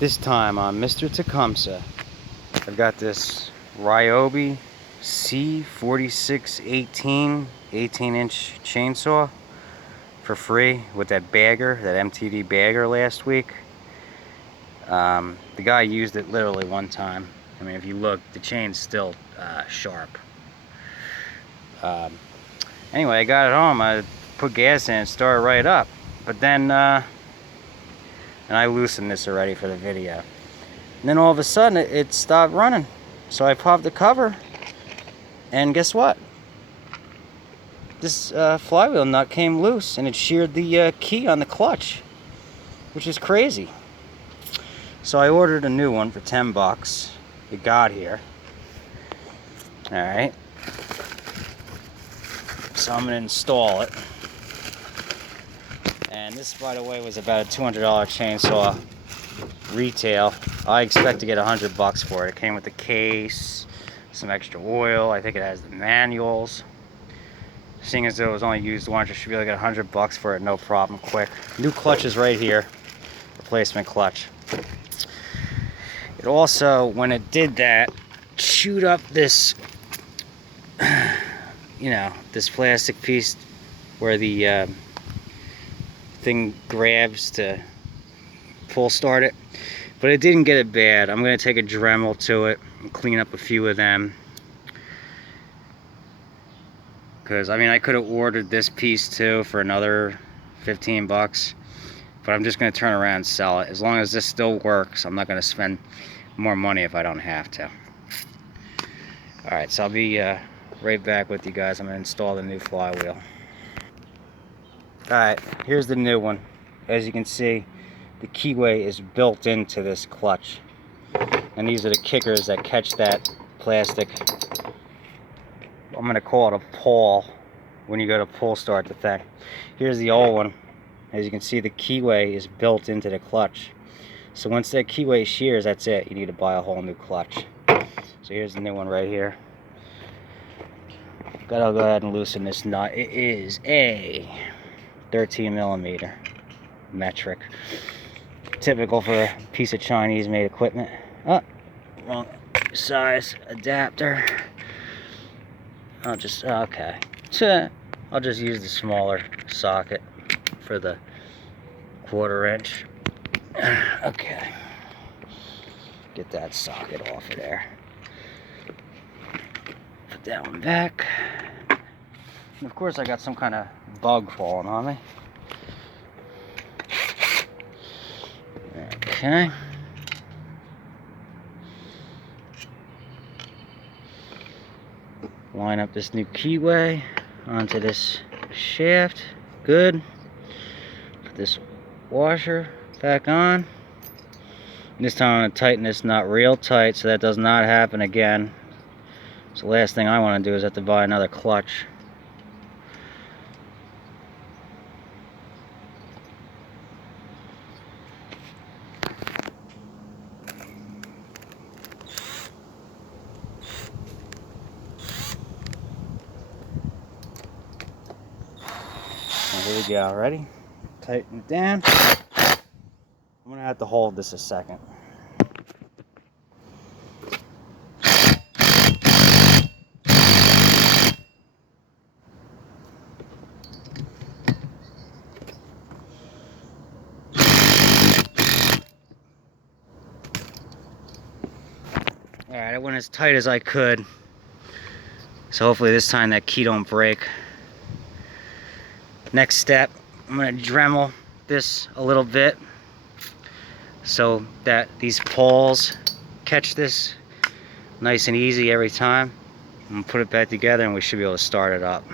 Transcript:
This time on Mr. Tecumseh, I've got this Ryobi C4618 18-inch chainsaw for free with that bagger, that MTV bagger last week. The guy used it literally one time. I mean, if you look, the chain's still sharp. Anyway, I got it home. I put gas in and started right up. But then, and I loosened this already for the video. And then all of a sudden, it stopped running. So I popped the cover, and guess what? This flywheel nut came loose, and it sheared the key on the clutch, which is crazy. So I ordered a new one for 10 bucks. It got here. Alright. So I'm going to install it. And this, by the way, was about a $200 chainsaw retail. I expect to get 100 bucks for it. It came with the case, some extra oil. I think it has the manuals. Seeing as though it was only used once, I should be able to get 100 bucks for it, no problem, quick. New clutch is right here. Replacement clutch. It also, when it did that, chewed up this, this plastic piece where the thing grabs to pull start it. But it didn't get it bad. I'm going to take a Dremel to it and clean up a few of them. Because, I mean, I could have ordered this piece too for another 15 bucks. But I'm just going to turn around and sell it. As long as this still works, I'm not going to spend more money if I don't have to. Alright, so I'll be right back with you guys. I'm going to install the new flywheel. Alright, here's the new one. As you can see, the keyway is built into this clutch. And these are the kickers that catch that plastic, I'm going to call it a pawl, when you go to pull start the thing. Here's the old one. As you can see, the keyway is built into the clutch. So once that keyway shears, that's it. You need to buy a whole new clutch. So here's the new one right here. Gotta go ahead and loosen this nut. It is a 13mm metric. Typical for a piece of Chinese made equipment. Oh, wrong size adapter. I'll just use the smaller socket for the 1/4 inch. Okay. Get that socket off of there. Put that one back. And of course I got some kind of bug falling on me. Okay. Line up this new keyway onto this shaft. Good. Put this washer back on. This time I'm going to tighten this nut real tight so that does not happen again. So the last thing I want to do is have to buy another clutch. Here we go, ready? Tighten it down. I'm gonna have to hold this a second. Alright, I went as tight as I could. So hopefully this time that key don't break. Next step, I'm going to Dremel this a little bit so that these pawls catch this nice and easy every time. I'm going to put it back together and we should be able to start it up.